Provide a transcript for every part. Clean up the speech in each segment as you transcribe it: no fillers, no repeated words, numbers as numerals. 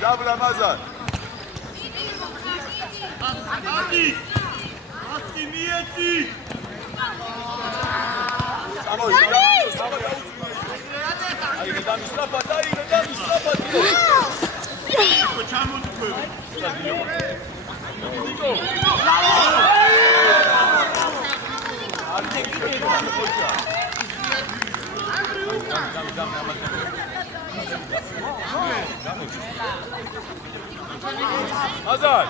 Dabla Mazar. Mazar.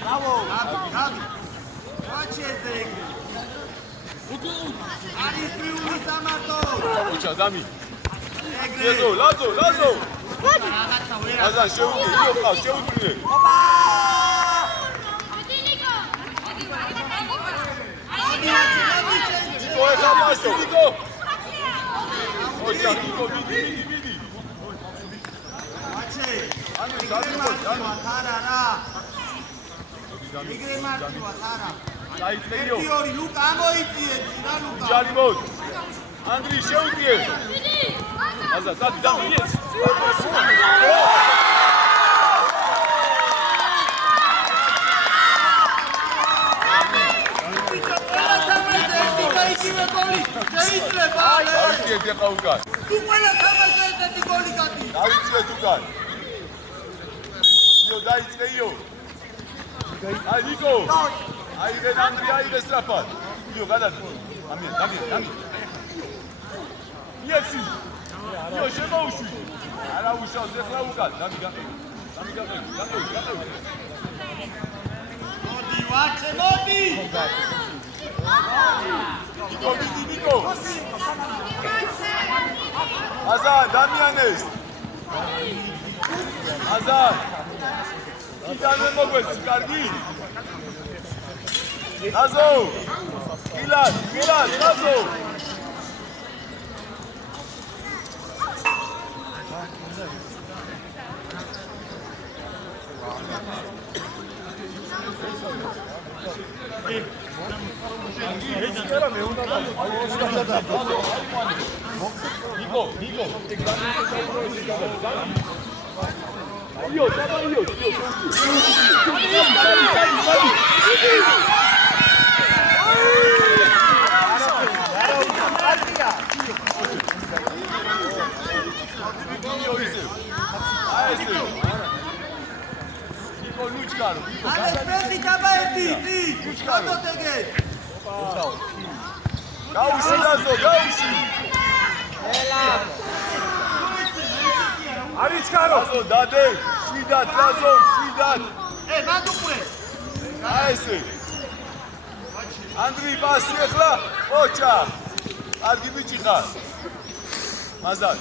Bravo. Watch it. Ari Priuli Samato. Ucha Dami. Lazo. Mazar, შეუძლია. Niko, ეხამასო, Niko. ოჩა, Niko, მიდი. Watch it. ანუ გადმოდი. Tarara. Migre Marti Watara. დაიწყეიო. Tiori Luka amoitie, ra Luka. ჯარი მოდი. ანდრი შეუძლია. Mazar, დამი. Davide Paucan. Tu quella cavalletta di gol gatti. Davide Tucan. Io dai io. Ai Nico. Ai de Andri, ai de Strafat. Io gada. Dami. Iesi. Io შემოუშვი. არა უშავს ეხლა უკან. Dami. Modi, ვაჩე, მოდი. Nico. Mazar, Damianes. Mazar. Kitane moგვეცი, კარგი. Lazo. Gilad, Lazo. Nico. Io. Nico Luchcaro. Alessi Cabaetti, quando te che? Gaushi Lazo. Arichcaro. Lazo, dade. Svidat, Lazo. Vado pure. Aese. Andri basi ეხლა. ოჩა. კარგი ბიჭი ხარ. Mazar.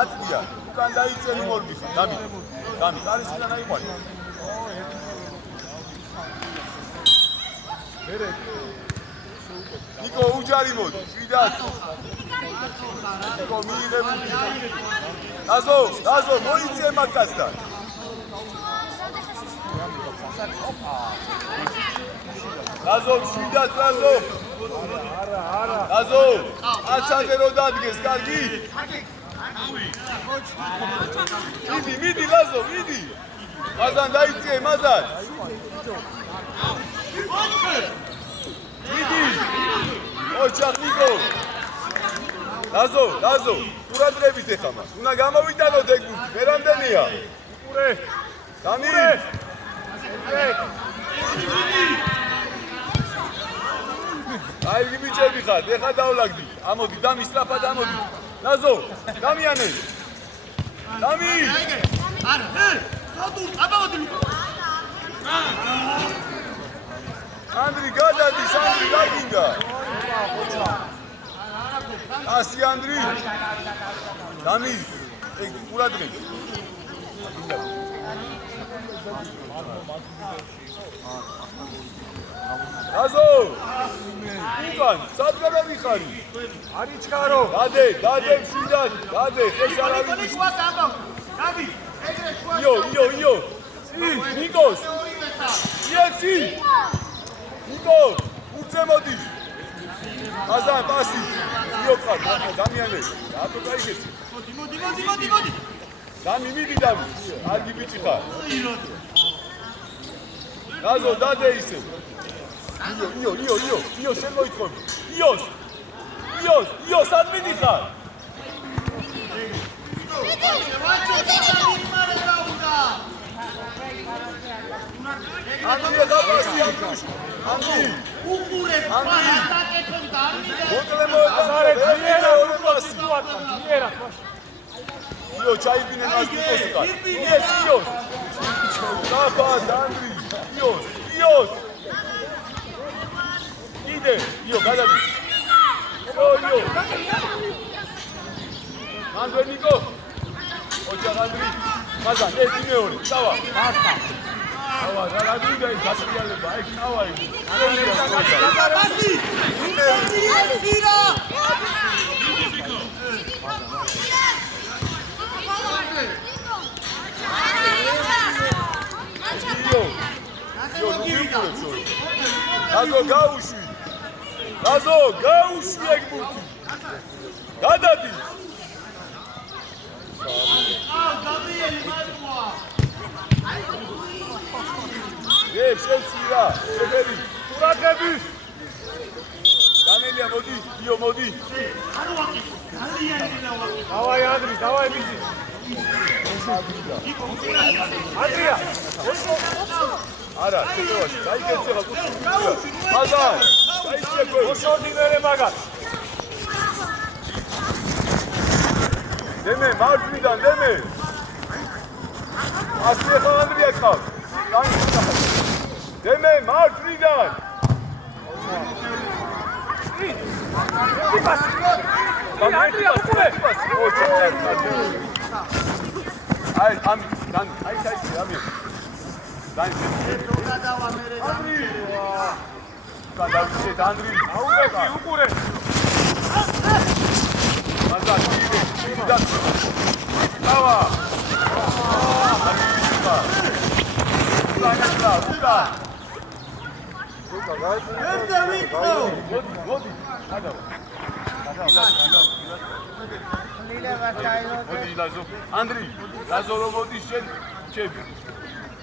აწია. უკან დაიწერი მორბი ხარ. დამი. არისგან აიყვანი. Niko უჯარი მოდი. შვიდათ. Niko მიიღებული. Lazo, მოიწე მაგასთან. Lazo, შვიდათ, Lazo. Lazo, აცადე რო დადგეს, კარგი? მიდი, Lazo, მიდი. Mazar დაიწე, Mazar. მიდი. ოჩახ, Niko. Lazo, ყურადღებით ეხა მას. უნდა გამოვიტანოთ ეგ გუნდი, ვერამდენია. ყურე. დამი. Ai ბიჭები ხარ, ეხა დავლაგდი. ამოდი, დამი სწრაფად ამოდი. Lazo, Damiane. Dami. არა, სოდურ, აბავდი ლუკა. Andri გადადის, Andri გაგინდა. Asi Andri. Dami, ეგ ყურადღები. Lazo. უკან, სადგარა ვიხარი. არიჩქარო. დადე, მშვიდად, ეს არ არის. Davi, ეგრე შუა. Io. Nikos. Iesi. Nikos. ფუძე მოდი. აზან პასი. იოყარ, დამიანე. რატო გაიგეცი? მოდი. დამი მიდი დამი. ადი ბიჭი ხარ. გაზო დადე ისე. იო შენ მოითხოვე. იო სად მიდი ხარ? ანდრია დაბასი ანდრი უყურებ პასაკეთო დამიდე მოკლე მოაზარე ძიერა ორფასი ძიერა იო ჩაიბინე მას ნიკოსიკა იო დაბა ანდრი იო იდე იო გადადი იო ანდრე ნიკო ოჯახ ანდრი მაზა ერთი მეორე დავა ავა გადადი გასწრიალება აი ხავა იგი პასი ინტერიესირა Razo gaushi ეგ ბურთი გადადი გაბრიელი მარტოა შეცირა შეგერი ტურაკები დანელია მოდი დავაი ანდრი დავაი ბიჭი ანდრია არა შეგევაში დაიგეცება კუთხე მაზარ დაიჭეკო უშოდი მერე მაგარ დემე მარჯვნიდან დემე ასე ხა ანდრია ხარ დემე მარჯვნიდან ანდრია უკულე აი ამი აი ამი დავა მერე გადავიდე ანდრი აუგები უკურე მაზა დიდი დავა ერთა ვიქო მოდი გადავა ანდრი ლაზო მოდი შენ ჩები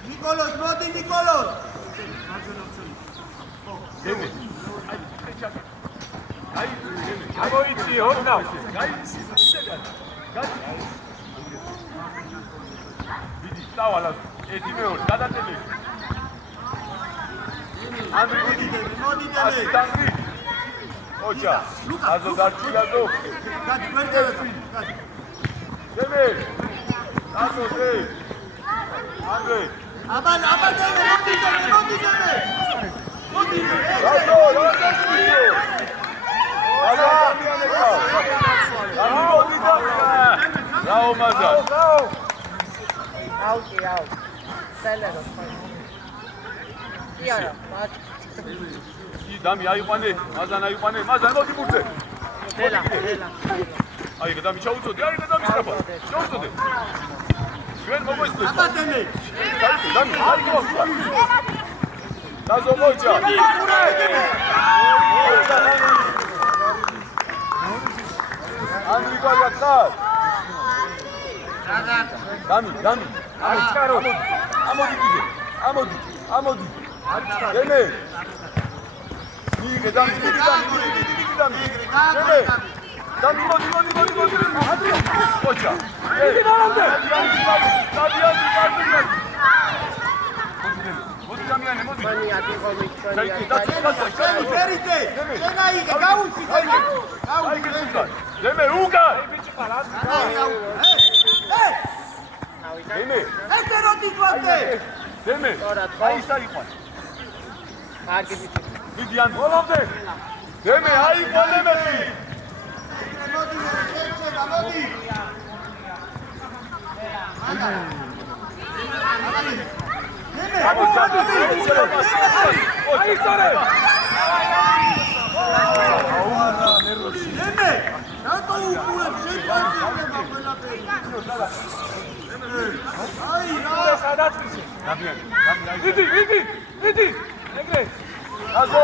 ნიკოლოს მოდი ნიკოლოს დემე აი გამოიწი ორნავ გაიწი დიდი დავალა ერთი მეორე გადატები ანდრი დიდი მოდი დემე ოჯა აზო დარჩილაზო გადი ვერდევი დემე აზო დე ანდრე აბა დემე მოდი დემე Razo, Bravo, Maza. Out. Celero. Iara, Dami, ayupane, Maza, no ti purte. Ela. Ai, Dami, ciao tutti, Dami, strappa. Ciao tutti. Sven, come stai? Abatemi. Dami, Razo moja. Andri guarda. Dami. Amodi. Deme. Dime. Dami. Deme. Dami, modi. Moja. Deme uga! Deme! Deme! Ai sai qua. Vidian volave. Deme ai volave. Ai sare. Deme! Tanto ukule შეფასება ყველაფერი. აი რა სადაცვისი. Vidi. ეგრე. Razo.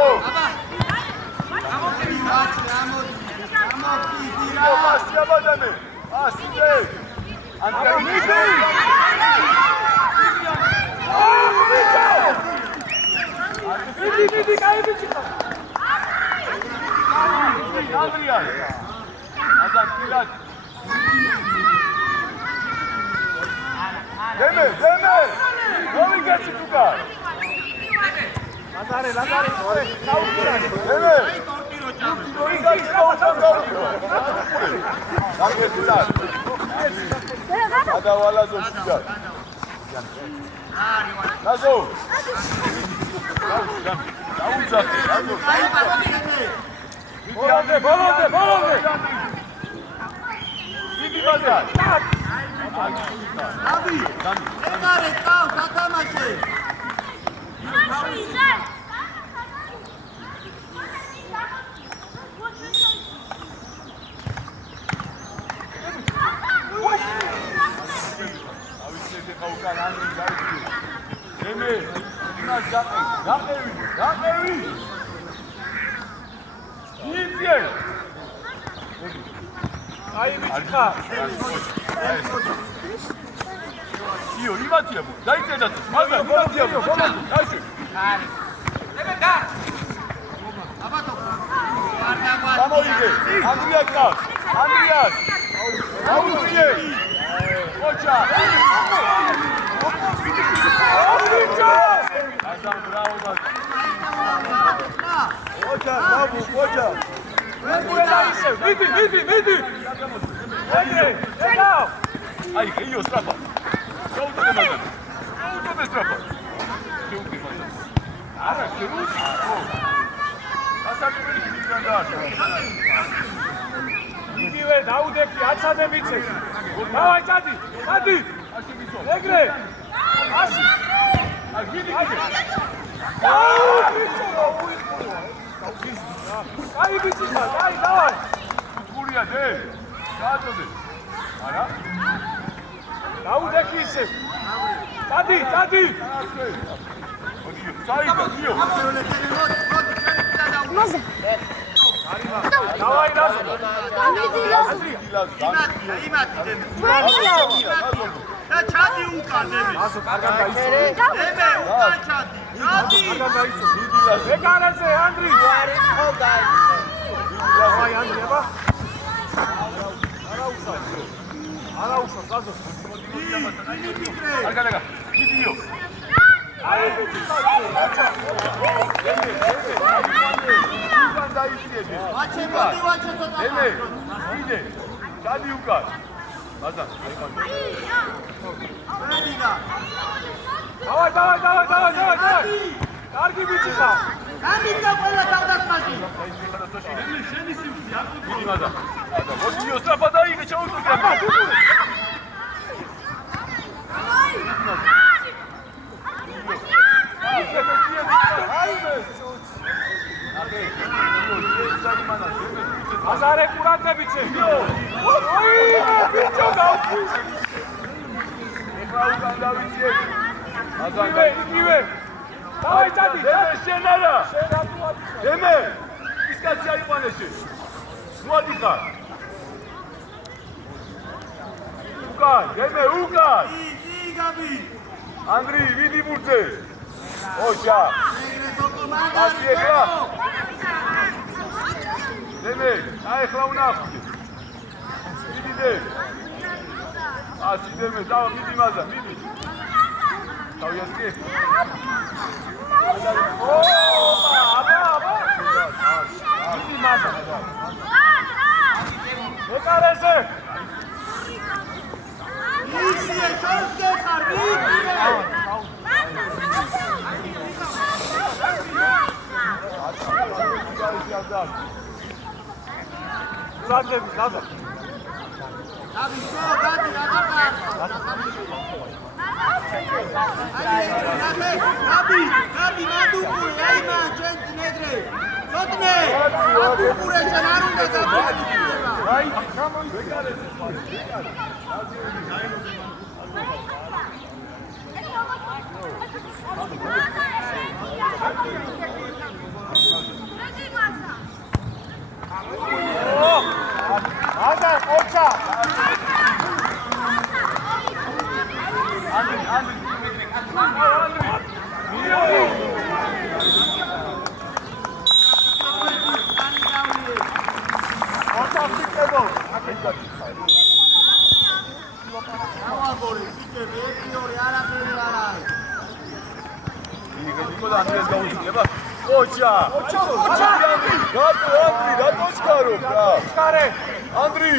Andri,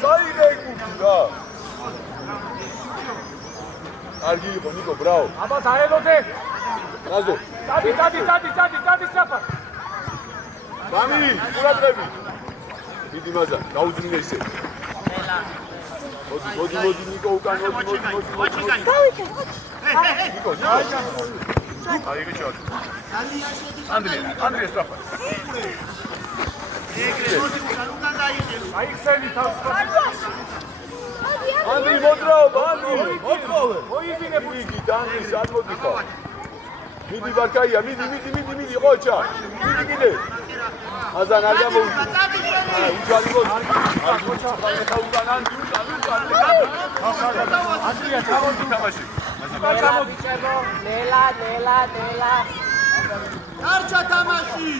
საიდან გუქდა? კარგი იყო ნიკო, ბრავო. აბა დაელოდე. ნაზო. დადი საფა. გამი, ყურადღები. დიდი მაზა, გაუძინე ისე. მოდი ნიკო უკან მოდი. ნიკო, აი გიჩვენე. Andri სწრაფად. აიქცევი თავს. Andri მოძრაობა, Andri. მოიდინებული იგი დანდის არ მოდიხარ. მიდი ბარკაია, მიდი ყოჩა. მიდი კიდე. აზან არ გამოვიდი. უჯალი მოდი. ყოჩა, უკან Andri. Andrია ჩამოდი თამაში. ჩამოვიჭებო. ნელა. არჩა თამაში.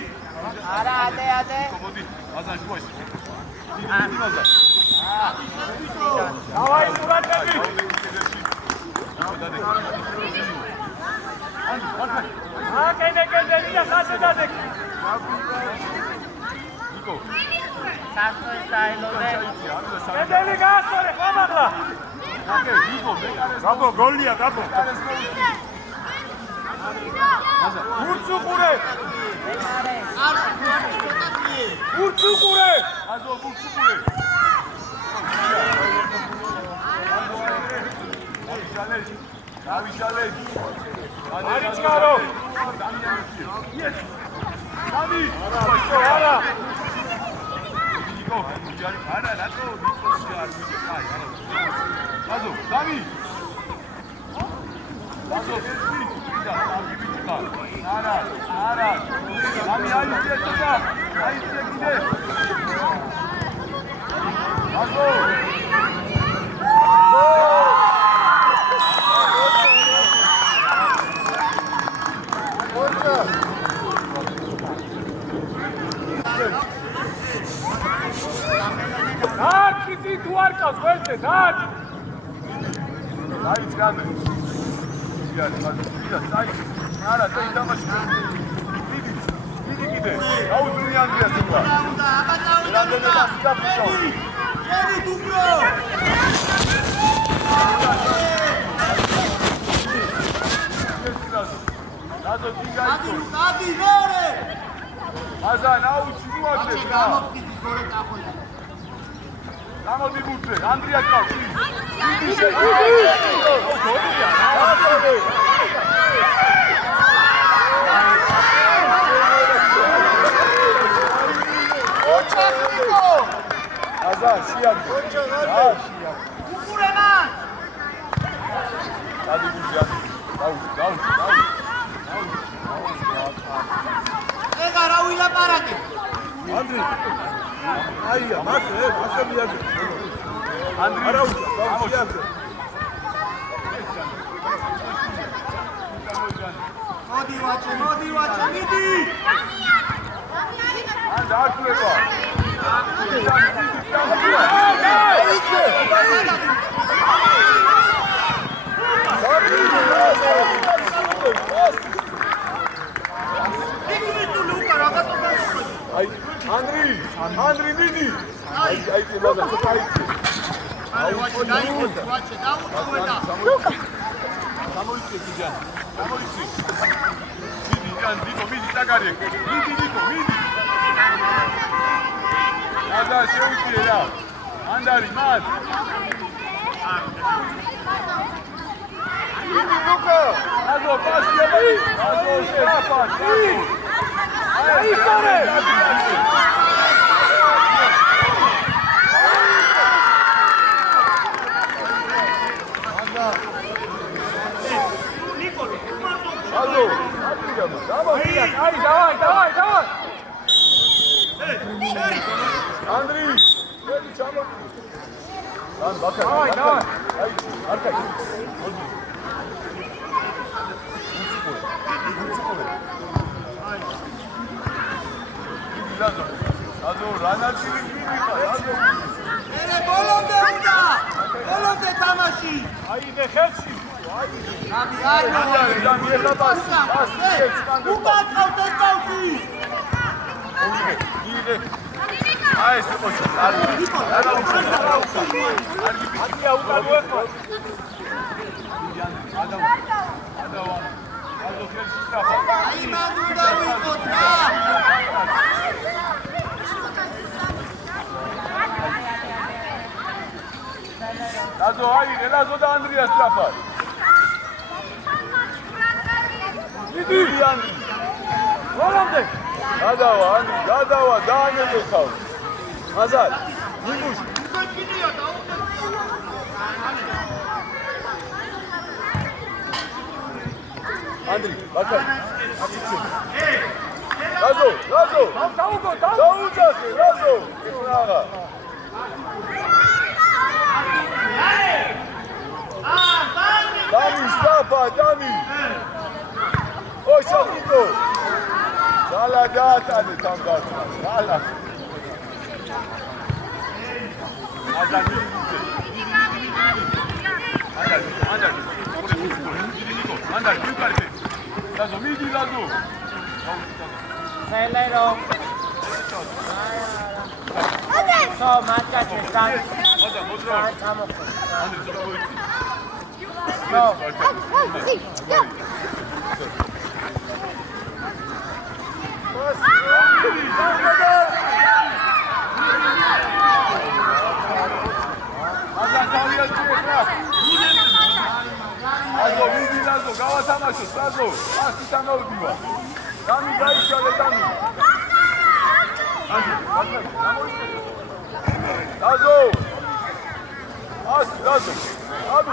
არა, ადე. მოდი, აზან შუაში. მიდი მაზა. დავაი ყურადღები. კენე და ხასედადე. ნიკო. სასწორს დაელოდე. კენელი გაასწორე, ხამაღლა. აკე, ნიკო, მეკარეს. გაბო, გოლია, გაბო. ურცუყურე. ურცუყურე. აზო, ურცუყურე. დავიშალე. არიჩკარო. დამი. არა. ნიკო, უჯარი, არა, რატო ნიკო არ მიჯე, აი, არა. აზო, დამი. აზო, ვიდა, დავიბიჭა. არა. დამი აიწე ცოტა. აიწე კიდე. აზო. კიცი თუ არ ყავს ველზე, დად. დაიც გამე. იარი, მაგია, საი. არა, დაითამაში. მიდი კიდე. გაუძვნი ანგრიას უკვე. რამდენი პასი გაფუჭო. ენი დუბრო. დადო დინგაიკო. დადი მეორე. აზან აუჩი მოაგდე რა. გამოფიდი გორე დახვედა. გამოდი ბურთზე, ანდრია ყავს. დიდი აზან შეაგდო. უყურემა. დადი ბურთზე. დაუჩი. ეგა რა ვილაპარაკე? ანდრი. აია, მასე მიაგე. ანდრი. არა უჩა, გამოიაგე. მოდი ვაჭე, მიდი. ანდა აკრება. აი, ანდრი მიდი. აი, წილადა, წაიწი. აი, ვაჭე, დაუწყოვედა. გამოიწე გიჯან. გამოიწე. მიდი, ნიკო, მიდი, წაგარი. მიდი, ნიკო, მიდი. აზა, შეუჭიე რა. ანდარი, მათ. მიდი, ნიკო. აზო, პასი აბი. აზო, შეაფაში. აი, სწორე. Алло, давай. Андрей, иди чамо. Давай. Аркадий. განაწილი მიდიხარ. ერე ბოლომდე უნდა. ბოლომდე თამაში. აიდე ხელში. ამი არ უკაცავთ ეს ბავშვი. აი ეს მოჩა. არა უკაცავ. აკია უკავო ახლა. აი მან უნდა ვიყოთ რა. ლაზო აიღე, ლაზო და ანდრია სწრაფად. მიდი ანდრი. ბოლომდე. გადავა ანდრი, გადავა დაანებო ხავ. მაზალ, მიგუშ. ანდრი, ბაკალ. ლაზო, ლაზო. დაუგო. დაუჯახე, ლაზო. რა. დამი, სწრაფა, დამი. ოშა მიდო. ზალა დაატანე თან გასვას. ზალა. აზანი. ანდარი, მიკარდე. ლაზო, მიდი ლაზო. Celero. So, machache, san. აზა, მოძრაო. Camoko. ანდრი, ზოგადად. No. აზა, თავია წვექრა. აზო, მიდი ლაზო, გავათამაშოთ, ლაზო. ასი თანაოდივა. დამი გაიშალე, დამი. ლაზო. ასი, ლაზო. აბუ.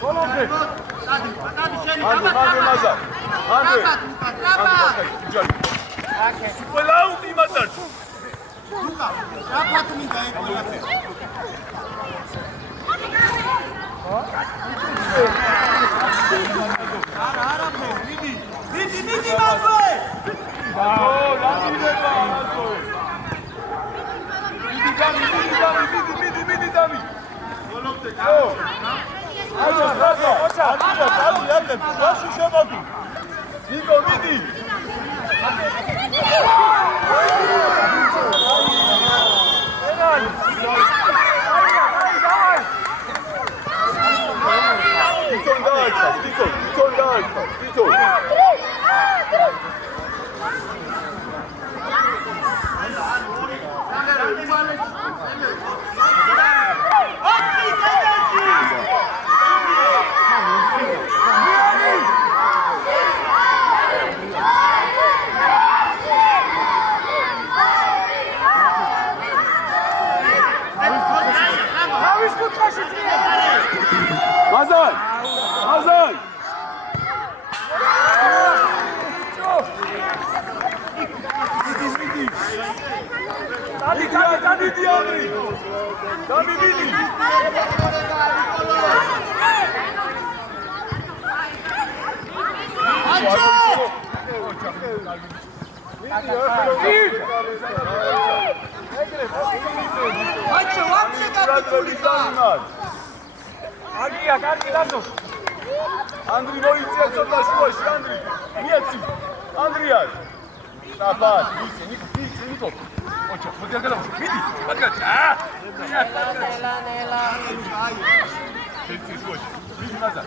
ბოლომდე. ანდრე, მაზა. ანდრე. ჯარი. Okay. ყველა უტი მატარ. ლუკა, რაფათ მინდა ეს ყველაფერი. არაფერი, მიდი. მიდი მაგვე. ო, დამიდება ლაზო. მიდი დამი. ბოლომდე ო. აზო, ლაზო. ანდრია, ვაში შემოდი. ნიკო, მიდი. თვითონ დაარქვა, თვითონ დაარქვა, თვითონ. მაზალ! მაზალ! აგია, კარგი ლაზო. ანდრი მოიწია ცოტა შუაში, ანდრი. მიეცი. ანდრიას. დაბად, მიცი, ნიკო. ოჩა, მოდი არ გადავშო. მიდი, მაგათ. Nela. მიდი შუაში. მიდი მაზა.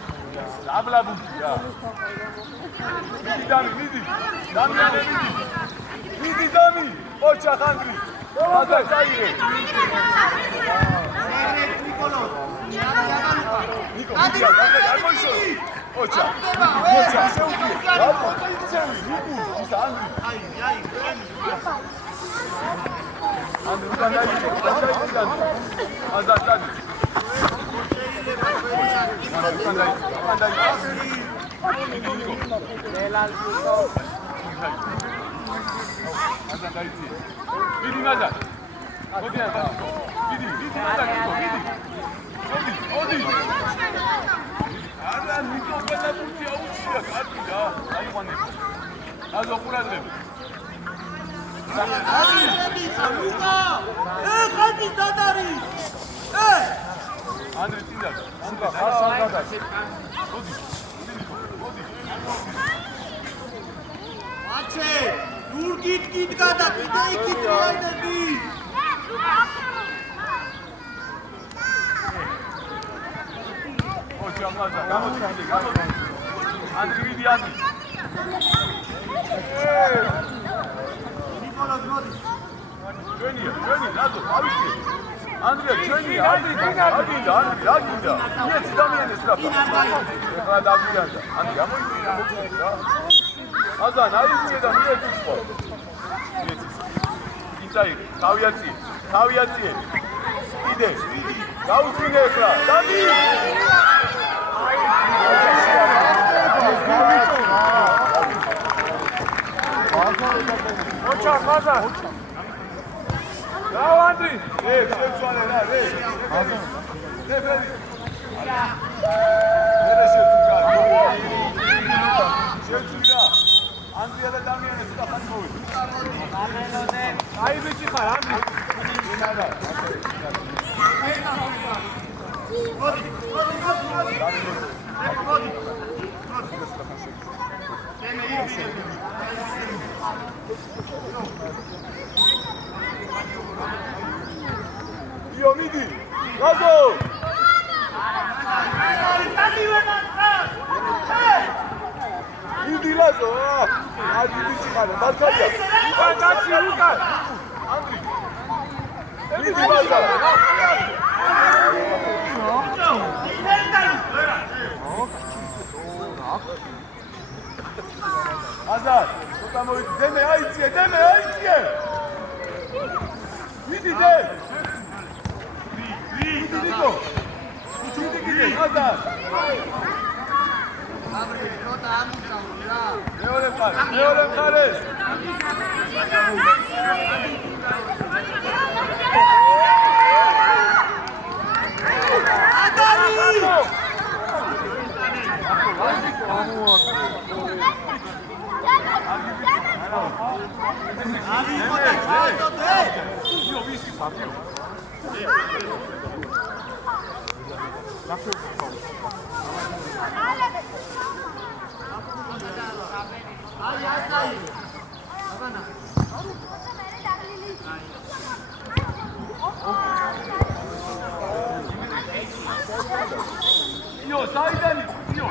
აბლაბუჩი რა. მიდი დამი, მიდი. დამიანე მიდი. მიდი დამი. ოჩა ხანდრი. მაზა წაიღე. ნიკო, მიდი, არ მოიშო. ოჩა. ოჩა, შეუდი. რა პოზიცია, ნიკო, ის ანდრი. ანდრი, უკან აზა, წადი. Nela al piso. მიდი მაზა. მოდი არა. მიდი მაზა, ნიკო, მიდი. მოდი. არა, ნიკო, ყველა პუნქტი აუჩია, კარგი რა. აიყვანე. აზო ყურადღება. ლუკა! ხანჯი სად არის? ანდრე წინდა. ანდრა ხარსან გადა. მოდი. აჩე! ზურგით გიდგა და კიდე იქით რაინები! ოჩი ამაზა, გამოდი. ანდრე ვიდი ანდრე. ნიკოლოზ მოდი. ჩვენია, აზო, ავიქე. ანდრია, ჩვენია, აგინდა. იეცი დამიანეს რა. ეხლა დამიანდა. ანდრე, გამოიწია რა. აზან, აიწია და მიეც უცხო. იეცი. იცაი, თავიაციე. კიდე. გაუწინე ეხლა. დამი! ოჩა ხაზა. რა ანდრი? შეცვალე რა, ფრედი. მე შეცვალე. შეცვალე. ანდრია და დამიანე ცოტა ხანი მოვიდა. აი ბიჭი ხარ ანდრი. იო მიდი. გაზო. მიდი რაზო. ადი ბიჭი ხარ, მარკაია. კაცი ლუკა. ანდრი. მიდი ბაზა. აზარ, ცოტა მოვიდი. დემე აიწიე. მიდი დე. მიდი ნიკო. მიდი კიდე, აზარ. მეორე მხარეს. იო, საიდანი, იო.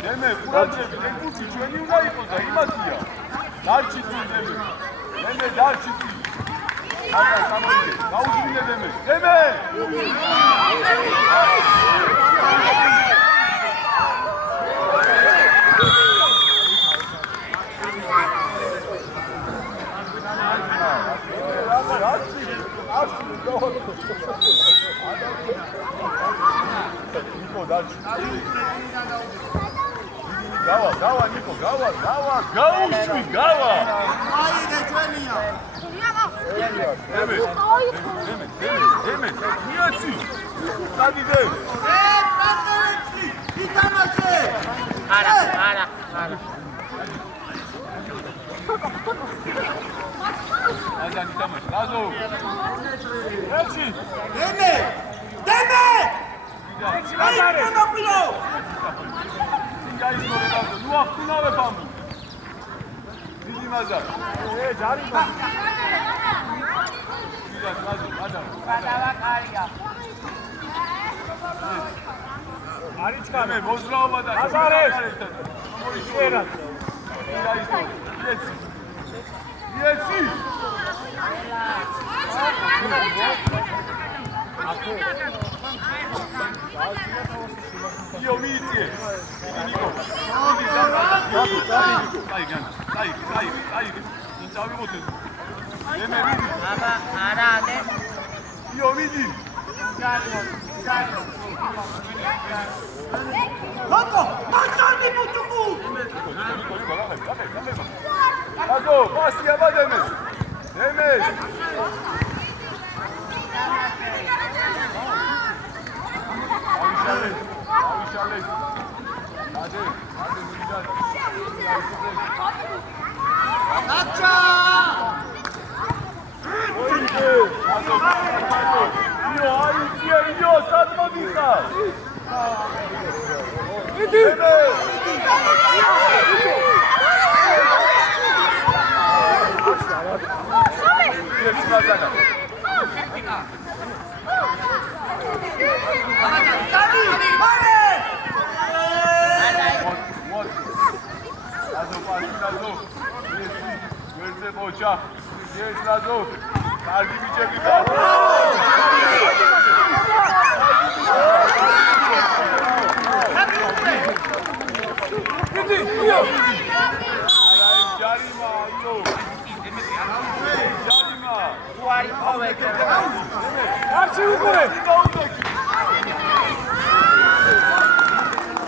დემე, ყურადღები, რეკუცი ჩვენი უნდა იყოს და იმათია. დარჩი ძილები. დემე, დარჩი ძილი. აბა, სამოდი, გაუძინე დემე. დემე! ნიკო დარჩი. გავა, ნიკო, გავა. გაუშვი, გავა. აიდე ჩვენია. დემე, მიაცი. სადიდე. ბრატელეცი, ითამაშე. არა. აზან ითამაშე. გაზო. ერთი. დემე! გაზარე. ნაპილო! გაიზმორე გაზო. ნუ ახტუნავე ბამბუ. დიდი მაზა. ჯარი. გადავაკარია. არიჩქა. მე მოზრაობა და გაზარე. შეიძლება. იეცი. იო მიიწე. დიდი ნიკო. მოდი წავიღოთ. დემე მიდი. აბა, არა, იო მიდი Loco, mazzardi putuku! აზო პასი აბადემეს დემეს ავიშალე ადე მიდან Acha! ოინდე აზო იო აიწია იო სადმოდიხა მიდი Bocha, yes, Lazo. Cardi biçe bir daha. Gidiyor. Jarima, yo. Jarima. Tuari kove kere. Arçı yukarı.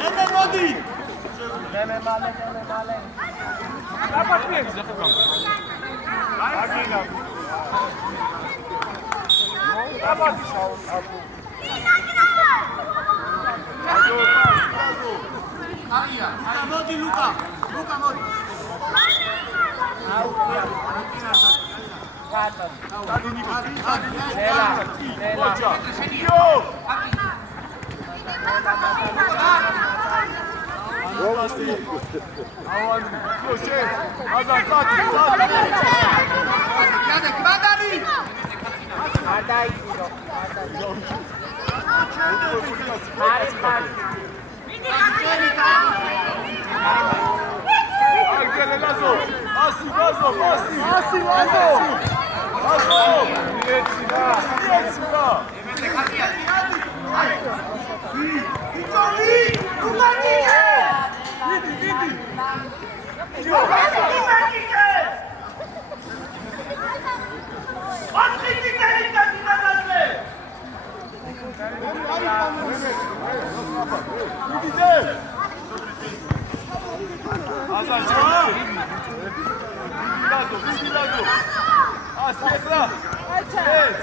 Ede modi! Deme male. Kapat bir. Agina. Kapat. Modi, Luca! Luca, modi! Gato. Bocha. Yo. Avan, yo şey, Hazan kaç. Adai kilo. Mari. Gel Lazo. Asi Lazo. Yetsina. Hazan çabuk. Lazo. Asiyetla. Evet.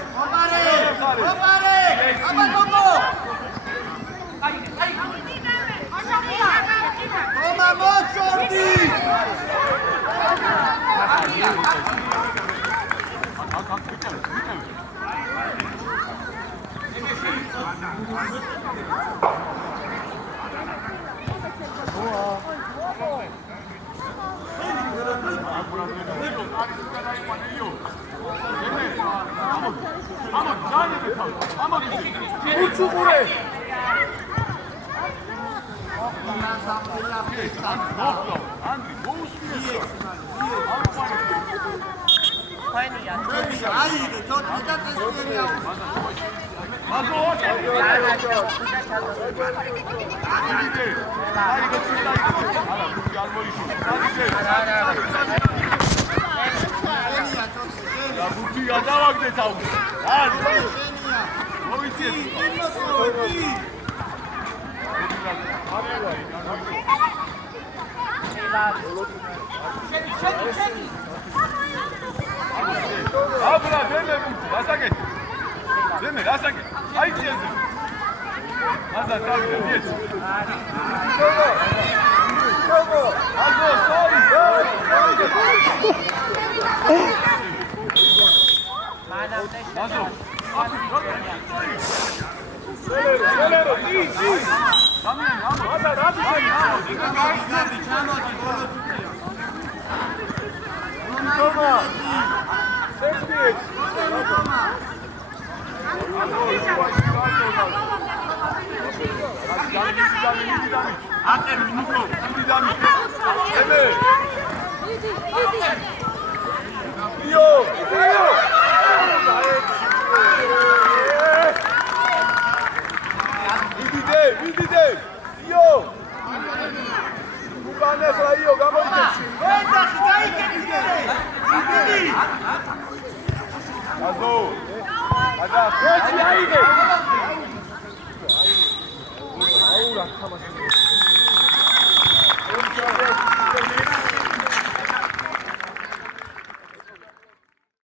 Opare! Abatoto! Toma Mozordi! Uçu buraya. Andri, bu uspješno. Ajde, to ti da te svijenja. Lazo, oče. Vidite. Ajde, Ala, drugi almorišu. Da buti ga dava gde tamo. Ajde. Oviće. Abla, deme buti. Lasake. Deme, lasake. Ajde jezi. Hazan, tabi, djeci. Azo, stoji. Azo. Selero, ti. Hazan, radi se. Toma. Sesmi. Vidite. Io. Bukane fra io, gamoriteći. Enda, stai che ti viene! Azo. Eci, ajde! აურა თამაში